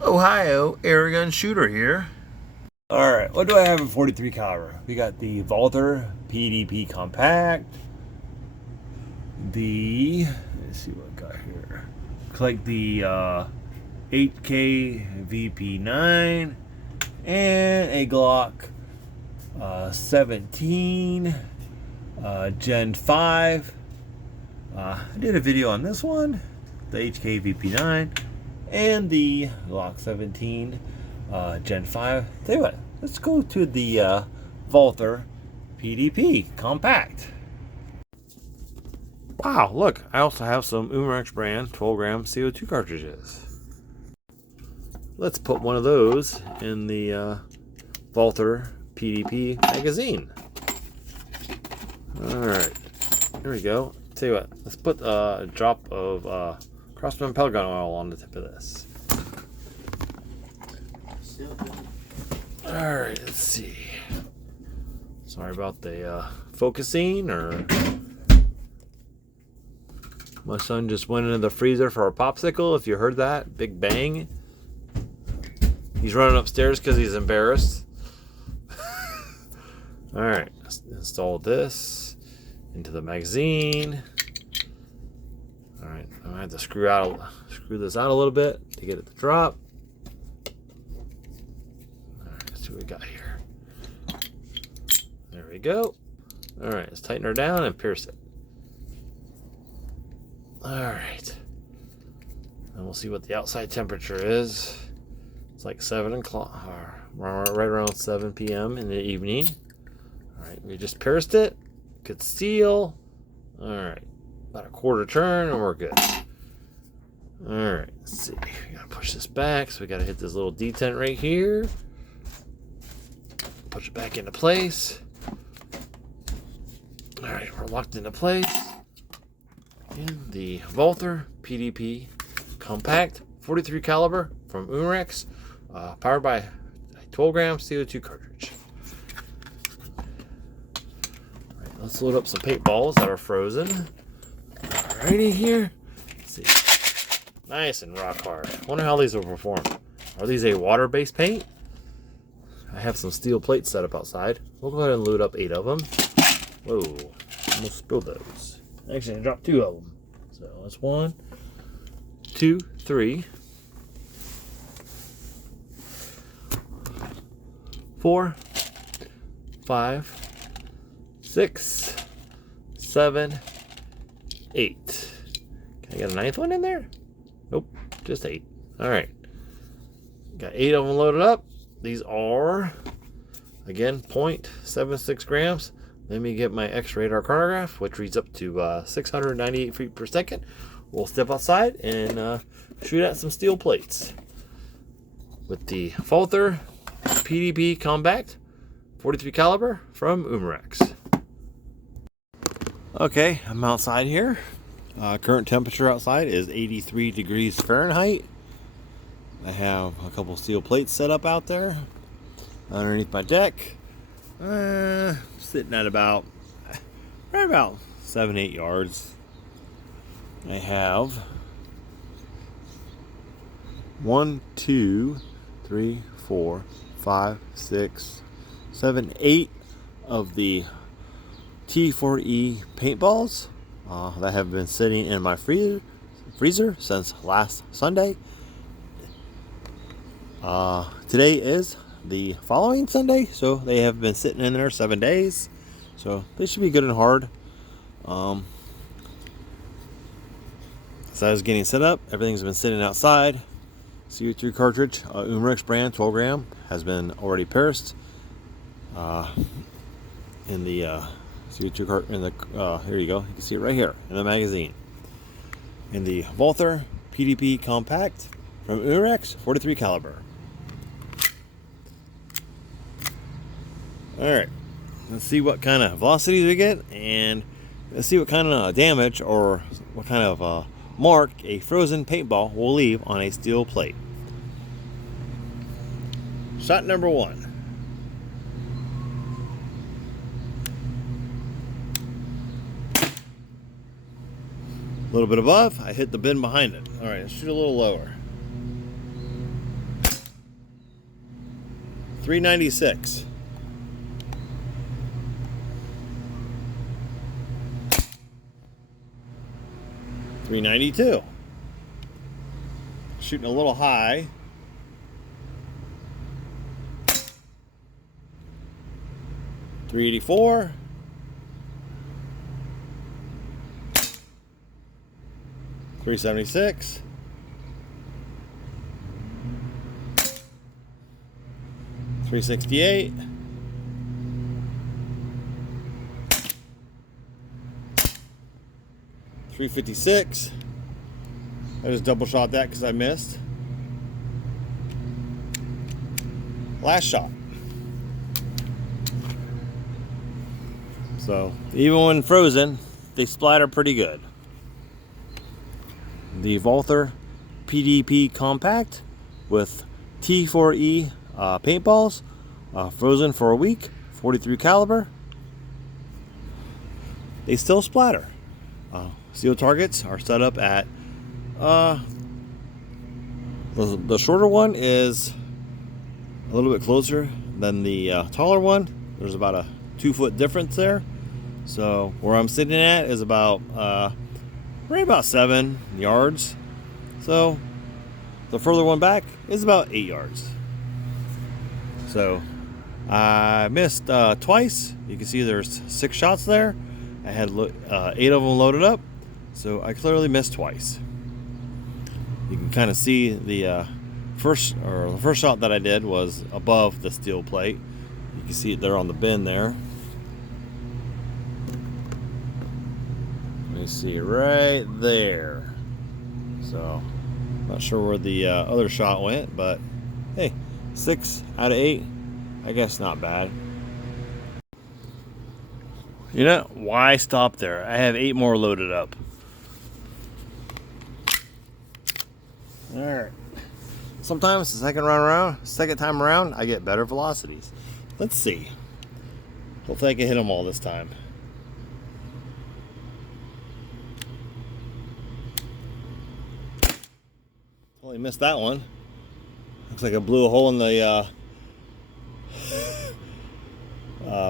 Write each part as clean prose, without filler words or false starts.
Ohio airgun shooter here. All right, what do I have in 43 caliber? We got the Walther PDP Compact. Let's see what I got here. Looks like the 8K VP9 and a Glock 17 Gen 5. I did a video on this one, the HK VP9 and the Glock 17 Gen 5. Tell you what, let's go to the Walther PDP Compact. Wow, look, I also have some Umarex brand 12 gram CO2 cartridges. Let's put one of those in the Walther PDP magazine. Alright, here we go. Tell you what, let's put a drop of Crossman pellet gun oil on the tip of this. Alright, let's see. Sorry about the focusing, or my son just went into the freezer for a popsicle. If you heard that big bang, he's running upstairs because he's embarrassed. Alright, let's install this into the magazine. Alright, I'm gonna have to screw this out a little bit to get it to drop. Alright, let's see what we got here. There we go. Alright, let's tighten her down and pierce it. Alright. And we'll see what the outside temperature is. It's like 7 o'clock, right around 7 p.m. in the evening. Alright, we just pierced it. Good seal. Alright, about a quarter turn and we're good. Alright, let's see. We gotta push this back, so we gotta hit this little detent right here. Push it back into place. Alright, we're locked into place. And the Walther PDP Compact 43 caliber from Umarex, powered by a 12 gram CO2 cartridge. Alright, let's load up some paintballs that are frozen. Alrighty here. Let's see. Nice and rock hard. Wonder how these will perform. Are these a water-based paint? I have some steel plates set up outside. We'll go ahead and load up 8 of them. Whoa, almost spilled those. Actually, I dropped 2 of them. So that's 1, 2, 3, 4, 5, 6, 7, 8. Can I get a 9th one in there? Nope, just 8. All right, got 8 of them loaded up. These are, again, 0.76 grams. Let me get my X-radar chronograph, which reads up to 698 feet per second. We'll step outside and shoot at some steel plates with the Walther PDP Compact 43 caliber from Umarex. Okay, I'm outside here. Current temperature outside is 83 degrees Fahrenheit. I have a couple steel plates set up out there underneath my deck. Sitting at right about 7-8 yards. I have 1, 2, 3, 4, 5, 6, 7, 8 of the T4E paintballs that have been sitting in my freezer since last Sunday. Today is the following Sunday, so they have been sitting in there 7 days, so they should be good and hard. As I was getting set up, everything's been sitting outside. CO2 cartridge, Umarex brand 12 gram, has been already pierced in the CO2 cart. In the here you go, you can see it right here in the magazine. In the Walther PDP Compact from Umarex 43 caliber. Alright, let's see what kind of velocities we get, and let's see what kind of damage or what kind of mark a frozen paintball will leave on a steel plate. Shot number 1. A little bit above, I hit the bin behind it. Alright, let's shoot a little lower. 396. $392. Shooting a little high. $384. $376. $368. $356. I just double shot that because I missed. Last shot. So even when frozen, they splatter pretty good. The Walther PDP Compact with T4E paintballs, frozen for a week, 43 caliber. They still splatter. Steel targets are set up at the shorter one is a little bit closer than the taller one. There's about a 2-foot difference there. So where I'm sitting at is about right about 7 yards. So the further one back is about 8 yards. So I missed twice. You can see there's 6 shots there. I had 8 of them loaded up, so I clearly missed twice. You can kind of see the first shot that I did was above the steel plate. You can see it there on the bin there. Let me see, right there. So not sure where the other shot went, but hey, 6 out of 8, I guess not bad. You know, why stop there? I have 8 more loaded up. Alright. Sometimes the second time around, I get better velocities. Let's see. Hopefully I can hit them all this time. Only missed that one. Looks like I blew a hole in the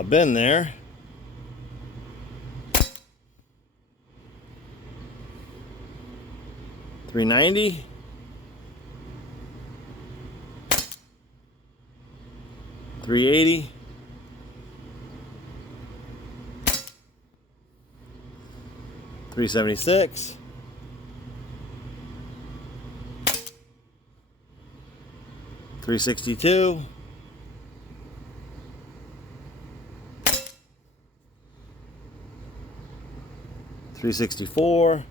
bin there. $390. $380. $376. $362. $364.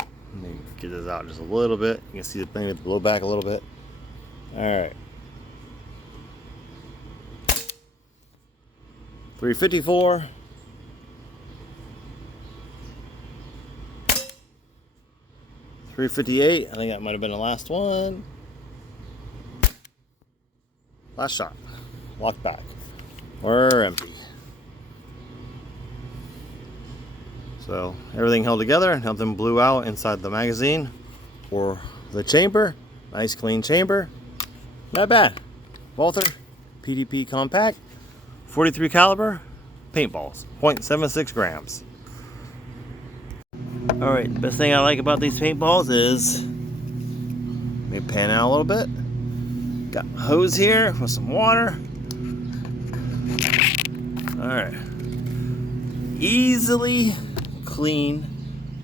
Let me get this out just a little bit. You can see the thing with the blow back a little bit. All right. $354. $358. I think that might have been the last one. Last shot. Lock back. We're empty. So everything held together, nothing blew out inside the magazine or the chamber. Nice clean chamber. Not bad. Walther PDP Compact, 43 caliber paintballs, 0.76 grams. Alright, the best thing I like about these paintballs is, let me pan out a little bit. Got a hose here with some water. Alright. Easily clean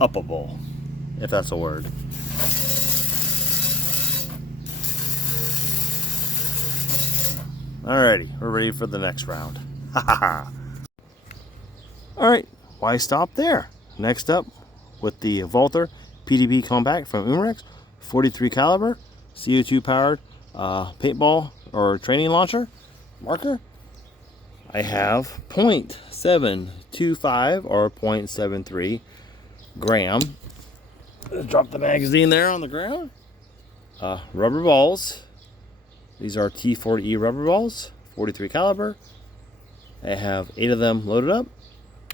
upable, if that's a word. Alrighty, we're ready for the next round. Alright, why stop there? Next up, with the Walther PDP Compact from Umarex, 43 caliber, CO2 powered paintball or training launcher marker. I have 0.725 or 0.73 gram. Drop the magazine there on the ground. Rubber balls. These are T4E rubber balls, 43 caliber. I have 8 of them loaded up.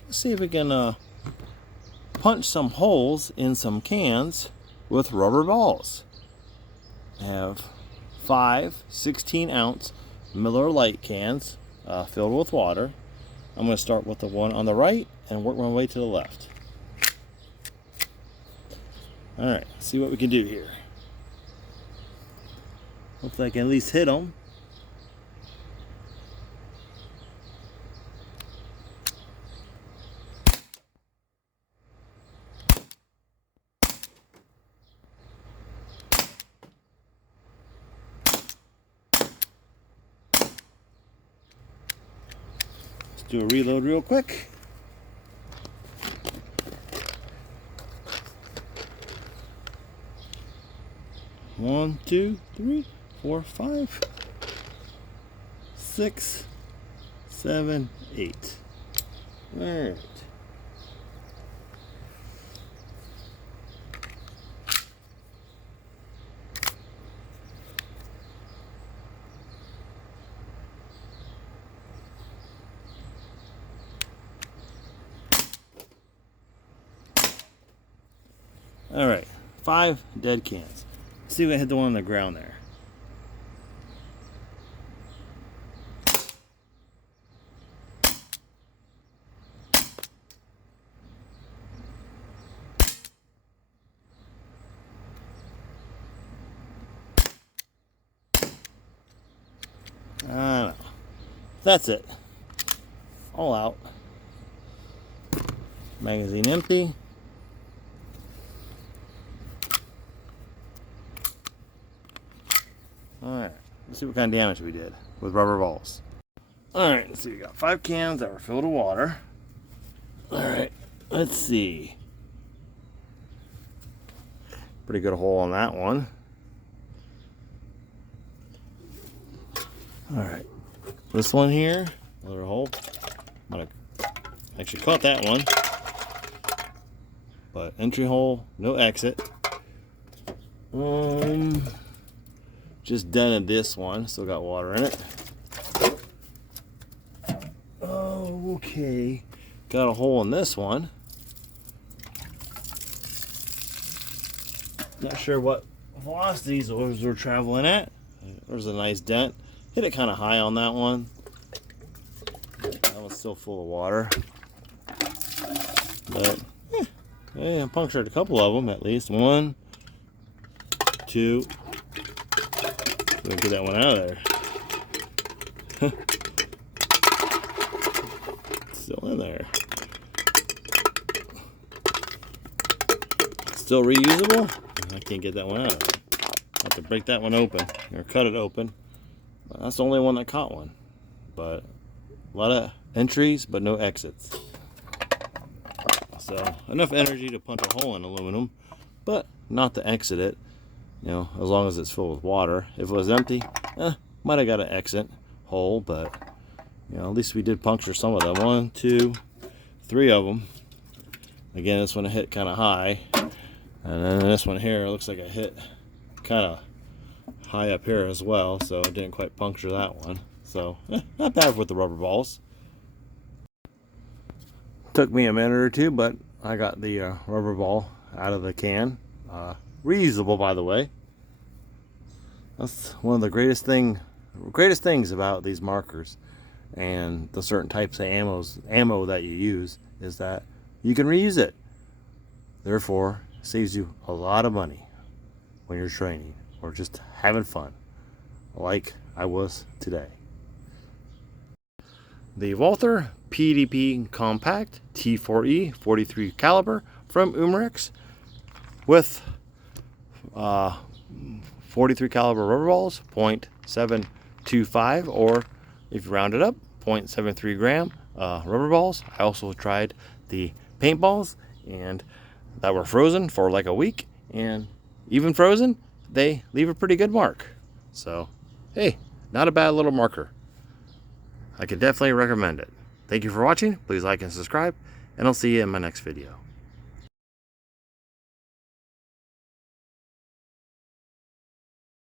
Let's see if we can punch some holes in some cans with rubber balls. I have 5 16-ounce Miller Lite cans filled with water. I'm going to start with the one on the right and work my way to the left. Alright, see what we can do here. Hopefully I can at least hit them. Let's do a reload real quick. One, two, three, 4, 5, 6, 7, 8. All right. All right, 5 dead cans. Let's see if I hit the one on the ground there. I don't know. That's it. All out. Magazine empty. Alright, let's see what kind of damage we did with rubber balls. Alright, let's see, we got 5 cans that were filled with water. Alright, let's see. Pretty good hole on that one. Alright, this one here, another hole. Might have actually caught that one. But entry hole, no exit. Just dented this one, still got water in it. Oh, okay. Got a hole in this one. Not sure what velocities those were traveling at. There's a nice dent. Hit it kind of high on that one. That one's still full of water. But, yeah, I punctured a couple of them at least. 1, 2. We'll get that one out of there. Still in there. Still reusable? I can't get that one out of there. I have to break that one open or cut it open. That's the only one that caught one. But a lot of entries, but no exits. So enough energy to punch a hole in aluminum, but not to exit it. You know, as long as it's filled with water. If it was empty, might have got an exit hole, but you know, at least we did puncture some of them. 1, 2, 3 of them. Again, this one hit kind of high, and then this one here looks like it hit kind of high up here as well, so it didn't quite puncture that one. So not bad with the rubber balls. Took me a minute or two, but I got the rubber ball out of the can. Reusable, by the way. That's one of the greatest things about these markers and the certain types of ammo that you use is that you can reuse it. Therefore, saves you a lot of money when you're training or just having fun, like I was today. The Walther PDP Compact T4E 43 caliber from Umarex with 43 caliber rubber balls, 0.725, or if you round it up, 0.73 gram rubber balls. I also tried the paintballs, and that were frozen for like a week, and even frozen, they leave a pretty good mark. So, hey, not a bad little marker. I could definitely recommend it. Thank you for watching. Please like and subscribe, and I'll see you in my next video.